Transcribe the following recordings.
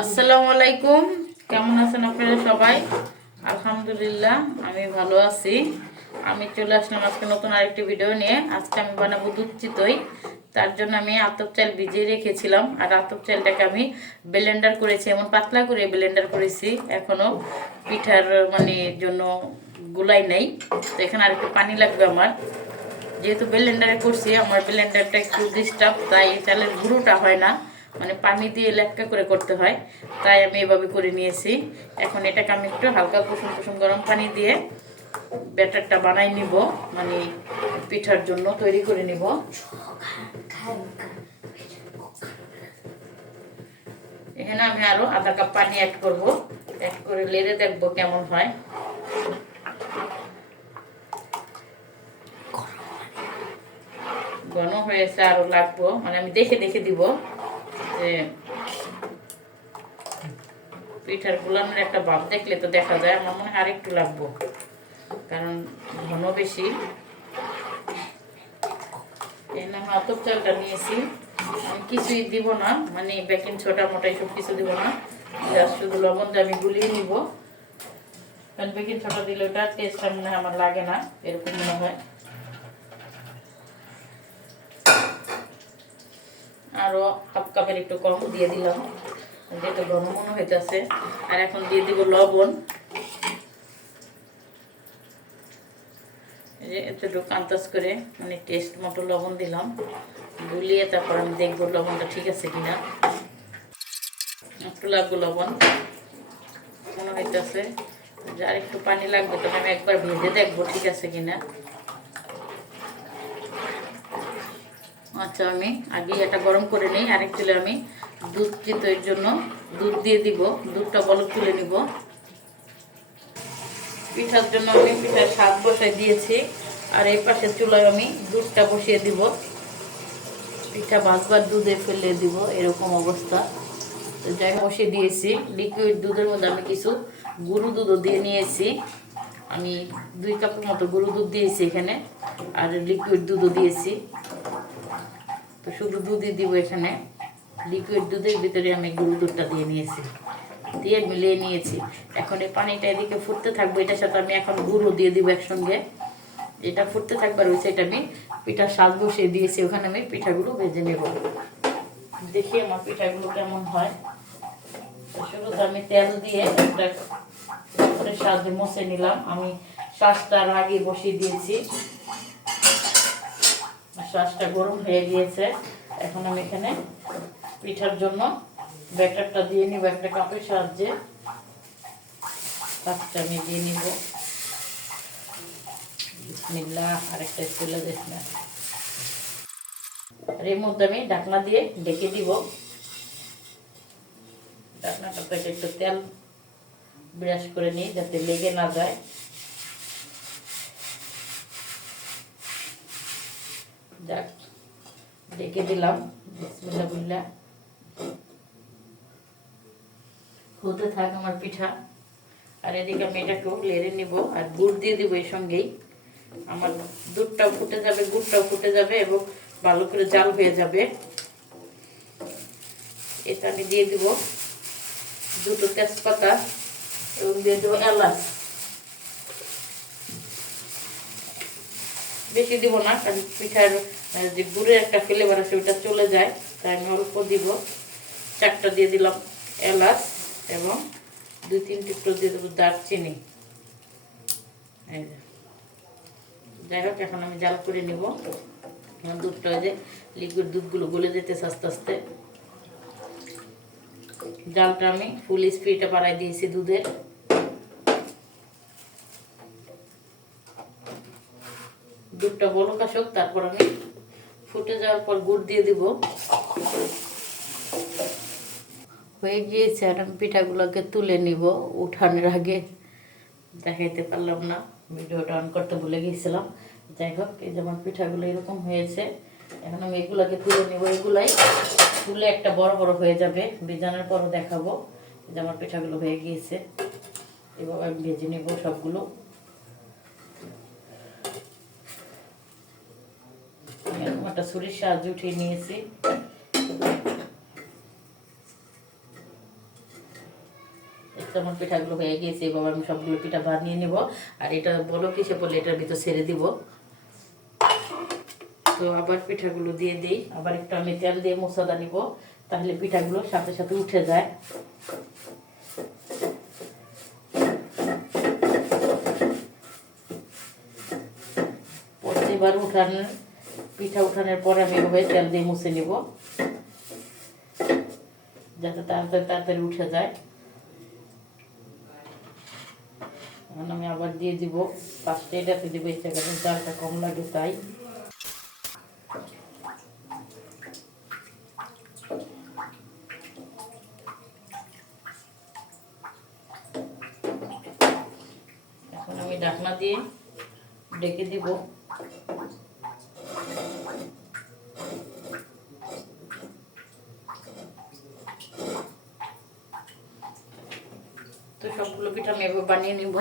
আসসালামু আলাইকুম। কেমন আছেন আপনারা সবাই? আলহামদুলিল্লাহ, আমি ভালো আছি। আমি চলে আসলাম আজকে নতুন আরেকটি ভিডিও নিয়ে। আজকে আমি বানাবো দুধ তার জন্য আমি আতপ চাল ভিজিয়ে রেখেছিলাম। আর আতপ চালটাকে আমি ব্লেন্ডার করেছি, এমন পাতলা করে ব্লেন্ডার করেছি। এখনও পিঠার মানে জন্য গুলাই নেই। তো এখানে আর একটু পানি লাগবে আমার। যেহেতু ব্লেন্ডারে করছি, আমার ব্লেন্ডারটা একটু ডিস্টার্ব তাই চালের গুঁড়োটা হয় না। মানে পানি দিয়ে লেটকা করে করতে হয়। তাই আমি এভাবে করে নিয়েছি। এখন এটাকে আমি একটু হালকা কুসুম কুসুম গরম পানি দিয়ে ব্যাটারটা বানাই নিব মানে পিঠার জন্য তৈরি করে নিব। এখানে আমি আরও আধা কাপ পানি অ্যাড করব। অ্যাড করে লেড়ে দেখব কেমন হয়। ঘন হয়েছে আরও লাগবো। মানে আমি দেখে দেখে দিব। যে পিঠার গুলানোর একটা ভাব দেখলে তো দেখা যায়, আমার মনে হয় আরেকটু লাগবো। কারণ ঘন বেশি। এই না আতপ চালটা নিয়েছি। আমি কিছুই দিব না মানে বেকিং ছোটা মোটা সব কিছু দিব না। জাস্ট শুধু লবণটা আমি গুলিয়ে নিব। কারণ বেকিং ছোটা দিলে ওটা টেস্টটা মনে হয় আমার লাগে না, এরকম মনে হয়। আরও হাফ কাপের একটু কম দিয়ে দিলাম। যেহেতু ঘন মনে হইতেছে, আর এখন দিয়ে দিব লবণ। করে মানে টেস্ট মতো লবণ দিলাম। তারপর আমি দেখব লবণটা ঠিক আছে কিনা। একটু লবণ। মনে হইতেছে যে আর একটু পানি লাগবে তবে আমি একবার ভেজে দেখব ঠিক আছে কিনা। আচ্ছা আমি আগে এটা গরম করে নিই, আরেক চুলে আমি দুধ চিতইয়ের জন্য দুধ দিয়ে দিব, দুধটা বলক তুলে নিব। পিঠার জন্য আমি পিঠার স্বাদ বসাই দিয়েছি, আর এই পাশে চুলায় আমি দুধটা বসিয়ে দিব। পিঠা ভাজবার দুধে ফেলে দিব, এরকম অবস্থা। তো যাই বসিয়ে দিয়েছি। লিকুইড দুধের মধ্যে আমি কিছু গরু দুধও দিয়ে নিয়েছি। আমি দুই কাপের মতো গরু দুধ দিয়েছি এখানে, আর লিকুইড দুধও দিয়েছি। শুধু দুধই দিব এখানে। লিকুইড দুধের ভিতরে আমি গরু দুধটা দিয়ে নিয়েছি। দিয়ে মিলিয়ে নিয়েছি। এখন এই পানিটা এদিকে ফুটতে থাকবে, এটার সাথে আমি এখন গুঁড়ো দিয়ে দিব একসঙ্গে। এটা ফুটতে থাকবার রয়েছে এটা আমি পিঠার স্বাদ বসিয়ে দিয়েছি, ওখানে আমি পিঠাগুলো ভেজে নেব। দেখি আমার পিঠাগুলো কেমন হয়। শুরুতে আমি তেল দিয়ে একটা সাহায্যে মশে নিলাম। আমি শ্বাসটার আগে বসিয়ে দিয়েছি। শ্বাসটা গরম হয়ে গিয়েছে। এখন আমি এখানে পিঠার জন্য ব্যাটারটা দিয়ে নিব, একটা কাপের সাহায্যে। কাপটা আমি দিয়ে নিব। বিসমিল্লাহ, আরেকটা চলে না আর এর মধ্যে আমি ঢাকনা দিয়ে ঢেকে দিব। ঢাকনাটা একটু তেল ব্রাশ করে নিই যাতে লেগে না যায়। যাক ডেকে দিলাম বিসমিল্লাহ হতে থাক আমার পিঠা। আর এদিকে আমি এটাকেও লেড়ে নিব, আর গুড় দিয়ে দিব এর সঙ্গেই। আমার দুধটাও ফুটে যাবে, গুড়টাও ফুটে যাবে এবং ভালো করে জাল হয়ে যাবে। এটা আমি দিয়ে দিব দুটো তেজপাতা এবং দিয়ে দেবো এলাচ। বেশি দিব না, কারণ পিঠার যে গুড়ের একটা ফ্লেভার আছে ওটা চলে যায়। তাই আমি অল্প দিব। চারটা দিয়ে দিলাম এলাচ এবং দুই তিন টুকরো দিয়ে দেবো দারচিনি। যাই হোক, এখন আমি জাল করে নিব। দুধটা যে লিকুইড দুধগুলো গলে যেতেছে আস্তে আস্তে। জালটা আমি ফুল স্পিডে বাড়াই দিয়েছি দুধের। দুধটা বলক আসুক, তারপর আমি ফুটে যাওয়ার পর গুড় দিয়ে দিব। হয়ে গিয়েছে আর আমি পিঠাগুলোকে তুলে নিব উঠানোর আগে। দেখাইতে পারলাম না, ভিডিওটা অন করতে ভুলে গিয়েছিলাম। যাই হোক, এই যেমন পিঠাগুলো এরকম হয়েছে, এখন আমি এগুলোকে তুলে নিব। এগুলাই তুলে একটা বড় বড় হয়ে যাবে, ভেজানোর পরও দেখাবো। যে আমার পিঠাগুলো হয়ে গিয়েছে, এভাবে আমি ভেজে নেব সবগুলো এরকম একটা ছুরির সাহায্যে উঠিয়ে নিয়েছি। যেমন পিঠাগুলো হয়ে গিয়েছে, এবার আমি সবগুলো পিঠা বানিয়ে নিব। আর এটা বলো কিসে বলে, এটার ভিতর ছেড়ে দিব। তো আবার পিঠাগুলো দিয়ে দিই। আবার একটু আমি তেল দিয়ে মশলা নিব, তাহলে পিঠাগুলো সাথে সাথে উঠে যায়। প্রতিবার উঠানোর পিঠা উঠানোর পরে আমি এভাবে তেল দিয়ে মুছে নিব। যাতে তাড়াতাড়ি তাড়াতাড়ি উঠে যায়। এখন আমি আবার দিয়ে দিব। ফার্স্টে এটাতে দিব, এই জায়গাতে চালটা কম লাগে তাই। এখন আমি ঢাকনা দিয়ে ডেকে দিব তো সবগুলো পিঠা আমি এবার বানিয়ে নিব।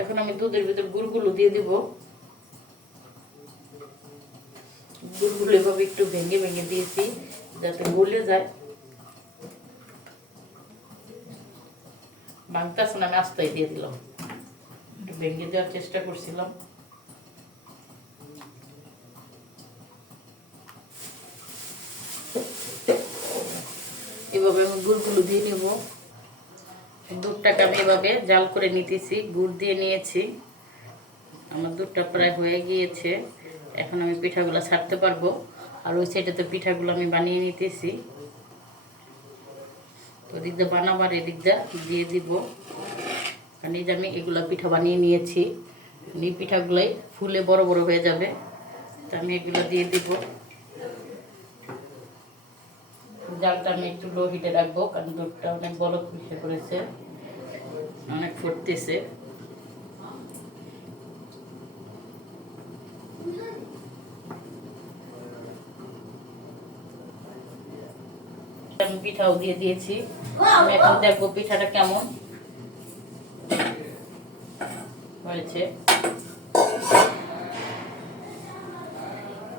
এখন আমি দুধের ভিতর গুড়গুলো দিয়ে দিব। গুড়গুলো এভাবে একটু ভেঙে ভেঙে দিয়েছি, যাতে গলে যায়। ভাঙতাস না, আমি আস্তায় দিয়ে দিলাম। ভেঙে দেওয়ার চেষ্টা করছিলাম। এভাবে আমি গুড়গুলো দিয়ে নেব। দুধটাকে আমি এভাবে জাল করে নিতেছি, গুড় দিয়ে নিয়েছি। আমার দুধটা প্রায় হয়ে গিয়েছে। এখন আমি পিঠাগুলো ছাড়তে পারব। আর ওই সাইডে তো পিঠাগুলো আমি বানিয়ে নিতেছি। তো ওদিক বানাবার এদিক দিয়ে দিয়ে দিব। কারণ এই যে আমি এগুলো পিঠা বানিয়ে নিয়েছি, এই পিঠাগুলোই ফুলে বড় বড় হয়ে যাবে। তো আমি এগুলো দিয়ে দিব। জালটা আমি একটু লো হিটে রাখব, কারণ দুধটা অনেক বড় খুশি করেছে অনেক ফুটতেছে। আমি পিঠাও দিয়ে দিয়েছি। আমি এখন দেখব পিঠাটা কেমন হয়েছে।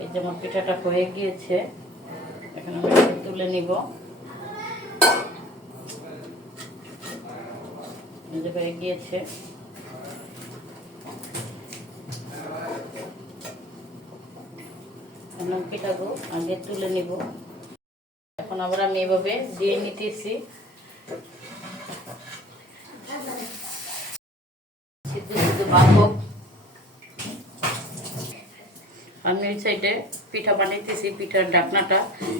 এই যেমন পিঠাটা হয়ে গিয়েছে, এখন আমি তুলে নিব। হয়ে গিয়েছে। আমি আগে তুলে নিব। এখন আবার আমি এভাবে দিয়ে নিতেছি। সিদ্ধ সিদ্ধ বাহক আমি ওই সাইডে পিঠা বানাইতেছি, পিঠার ডাকনাটা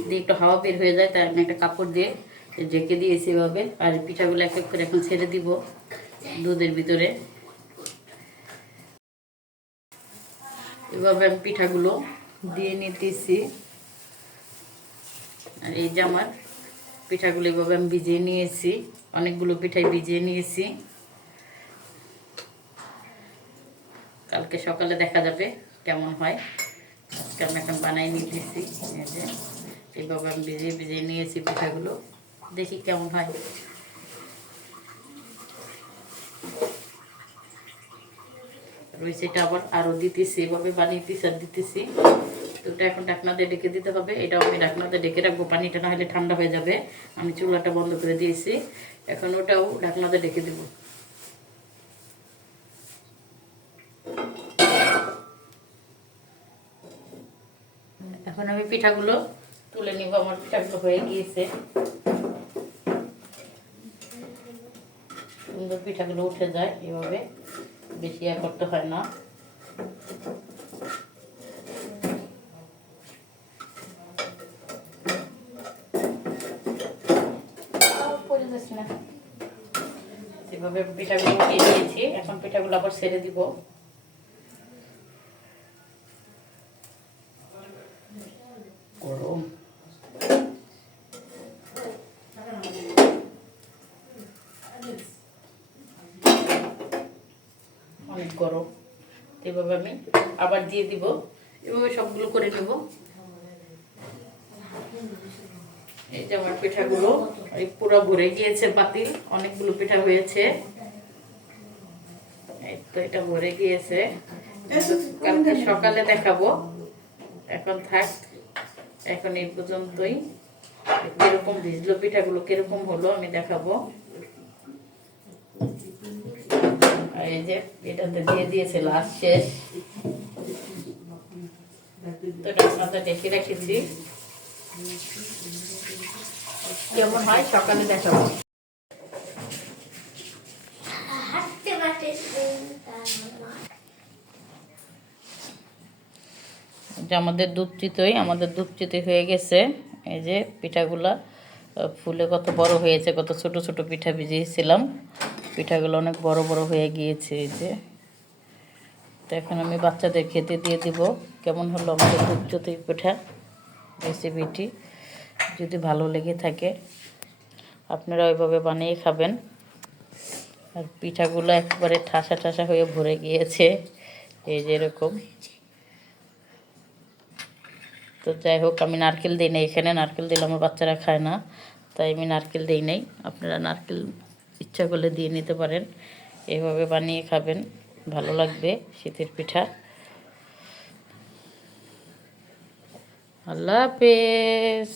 দিয়ে একটু হাওয়া বের হয়ে যায়, তাই আমি একটা কাপড় দিয়ে ঢেকে দিয়েছি এভাবে। আর পিঠাগুলো এক এক করে এখন ছেড়ে দিব দুধের ভিতরে। এভাবে আমি পিঠাগুলো দিয়ে নিতেছি। আর এই যে আমার পিঠাগুলো এভাবে আমি ভিজিয়ে নিয়েছি, অনেকগুলো পিঠাই ভিজিয়ে নিয়েছি। কালকে সকালে দেখা যাবে কেমন হয়। আজকে আমি এখন বানাই নিতেছি। যে এইভাবে আমি ভিজিয়ে ভিজিয়ে নিয়েছি পিঠাগুলো। দেখি কেমন হয়। রয়েছেটা আবার আরও দিতেছি, এভাবে বানিয়েছি আর দিতেছি। তো ওটা এখন ঢাকনাতে ডেকে দিতে হবে। এটাও আমি ঢাকনাতে ডেকে রাখব। পানিটা না হলে ঠান্ডা হয়ে যাবে। আমি চুলাটা বন্ধ করে দিয়েছি। এখন ওটাও ঢাকনাতে ডেকে দেবো। এখন আমি পিঠাগুলো তুলে নিব, আমার পিঠাগুলো হয়ে গিয়েছে সুন্দর পিঠাগুলো উঠে যায়, এভাবে বেশি আর করতে হয় না। এভাবে পিঠাগুলো উঠিয়ে দিয়েছি, এখন পিঠাগুলো আবার ছেড়ে দিব গরম অনেক গরম তো এভাবে আমি আবার দিয়ে দিব। এভাবে সবগুলো করে নেব। এই যে আমার পিঠাগুলো, এই পুরো ভরে গিয়েছে পাতিল অনেকগুলো পিঠা হয়েছে। তো এটা ভরে গিয়েছে। কালকে সকালে দেখাবো। এখন থাক, এখন এই পর্যন্তই। কীরকম ভিজলো পিঠাগুলো, কীরকম হলো আমি দেখাবো। এই যে এটাতে দিয়ে দিয়েছে লাস্ট শেষ। তো আপনাদের ডেকে রেখেছি। কেমন হয়? সকালে দেখাবো। যে আমাদের দুধ চিতই আমাদের দুধ চিতই হয়ে গেছে। এই যে পিঠাগুলা ফুলে কত বড় হয়েছে কত ছোট ছোট পিঠা ভিজিয়েছিলাম। পিঠাগুলো অনেক বড় বড় হয়ে গিয়েছে এই যে। তো এখন আমি বাচ্চাদের খেতে দিয়ে দিব। কেমন হলো আমাদের দুধ চিতই পিঠা রেসিপিটি যদি ভালো লেগে থাকে, আপনারা ওইভাবে বানিয়ে খাবেন। আর পিঠাগুলো একবারে ঠাসা ঠাসা হয়ে ভরে গিয়েছে। এই যে এরকম। তো যাই হোক, আমি নারকেল দিই নাই এখানে। নারকেল দিলে আমার বাচ্চারা খায় না। তাই আমি নারকেল দিই নাই। আপনারা নারকেল ইচ্ছা করলে দিয়ে নিতে পারেন। এভাবে বানিয়ে খাবেন ভালো লাগবে শীতের পিঠা। আল্লাহ হাফেজ।